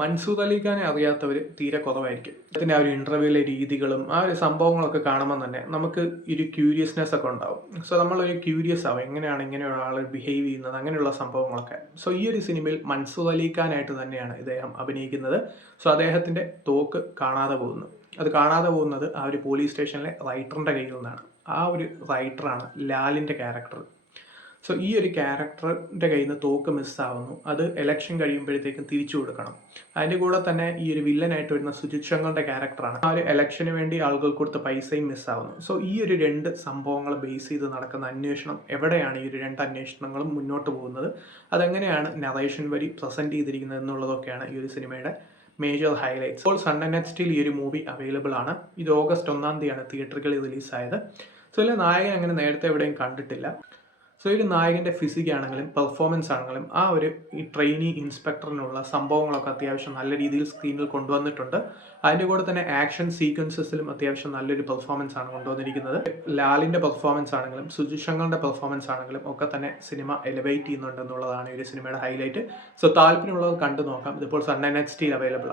മൻസൂർ അലിഖാനെ അറിയാത്തവർ തീരെ കുറവായിരിക്കും. അതിൻ്റെ ആ ഒരു ഇൻ്റർവ്യൂവിലെ രീതികളും ആ ഒരു സംഭവങ്ങളൊക്കെ കാണുമ്പോൾ തന്നെ നമുക്ക് ഒരു ക്യൂരിയസ്നെസ് ഒക്കെ ഉണ്ടാവും. സോ നമ്മളൊരു ക്യൂരിയസ് ആവും, എങ്ങനെയാണ് ഇങ്ങനെയുള്ള ആൾ ബിഹേവ് ചെയ്യുന്നത്, അങ്ങനെയുള്ള സംഭവങ്ങളൊക്കെ. സോ ഈ ഒരു സിനിമയിൽ മൻസൂർ അലിഖാനായിട്ട് തന്നെയാണ് ഇദ്ദേഹം അഭിനയിക്കുന്നത്. സോ അദ്ദേഹത്തിൻ്റെ തോക്ക് കാണാതെ പോകുന്നു. അത് കാണാതെ പോകുന്നത് ആ ഒരു പോലീസ് സ്റ്റേഷനിലെ റൈറ്ററിൻ്റെ കയ്യിൽ നിന്നാണ്. ആ ഒരു റൈറ്ററാണ് ലാലിൻ്റെ ക്യാരക്ടർ. സോ ഈ ഒരു ക്യാരക്ടറിൻ്റെ കയ്യിൽ നിന്ന് തോക്ക് മിസ്സാവുന്നു. അത് ഇലക്ഷൻ കഴിയുമ്പോഴത്തേക്കും തിരിച്ചു കൊടുക്കണം. അതിൻ്റെ കൂടെ തന്നെ ഈ ഒരു വില്ലനായിട്ട് വരുന്ന സുജിത് ശങ്കറിൻ്റെ ക്യാരക്ടറാണ്. ആ ഒരു ഇലക്ഷന് വേണ്ടി ആളുകൾ കൊടുത്ത പൈസയും മിസ്സാവുന്നു. സോ ഈ ഒരു രണ്ട് സംഭവങ്ങൾ ബേസ് ചെയ്ത് നടക്കുന്ന അന്വേഷണം, എവിടെയാണ് ഈ ഒരു രണ്ട് അന്വേഷണങ്ങളും മുന്നോട്ട് പോകുന്നത്, അതെങ്ങനെയാണ് നറേഷൻ വഴി പ്രസൻറ്റ് ചെയ്തിരിക്കുന്നത് എന്നുള്ളതൊക്കെയാണ് ഈ ഒരു സിനിമയുടെ മേജർ ഹൈലൈറ്റ്സ്. ഇപ്പോൾ സൺ നെറ്റ്ഫ്ലിക്സിൽ ഈ ഒരു മൂവി അവൈലബിൾ ആണ്. ഇത് ഓഗസ്റ്റ് 1 തിയേറ്ററുകളിൽ റിലീസായത്. സോ ഇതിലെ നായകൻ അങ്ങനെ നേരത്തെ എവിടെയും കണ്ടിട്ടില്ല. സോ ഇതിൽ നായകൻ്റെ ഫിസിക് ആണെങ്കിലും പെർഫോമൻസ് ആണെങ്കിലും ആ ഒരു ഈ ട്രെയിനി ഇൻസ്പെക്ടറിനുള്ള സംഭവങ്ങളൊക്കെ അത്യാവശ്യം നല്ല രീതിയിൽ സ്ക്രീനിൽ കൊണ്ടുവന്നിട്ടുണ്ട്. അതിൻ്റെ കൂടെ തന്നെ ആക്ഷൻ സീക്വൻസസിലും അത്യാവശ്യം നല്ലൊരു പെർഫോമൻസ് ആണ് കൊണ്ടുവന്നിരിക്കുന്നത്. ലാലിൻ്റെ പെർഫോമൻസ് ആണെങ്കിലും സുജിത് ശങ്കറിൻ്റെ പെർഫോമൻസ് ആണെങ്കിലും ഒക്കെ തന്നെ സിനിമ എലിവേറ്റ് ചെയ്യുന്നുണ്ട് എന്നുള്ളതാണ് ഈ ഒരു സിനിമയുടെ ഹൈലൈറ്റ്. സോ താല്പര്യമുള്ളവർ കണ്ടു നോക്കാം. ഇതിപ്പോൾ സൺ നെറ്റ്ഫ്ലിക്സിൽ അവൈലബിൾ ആണ്.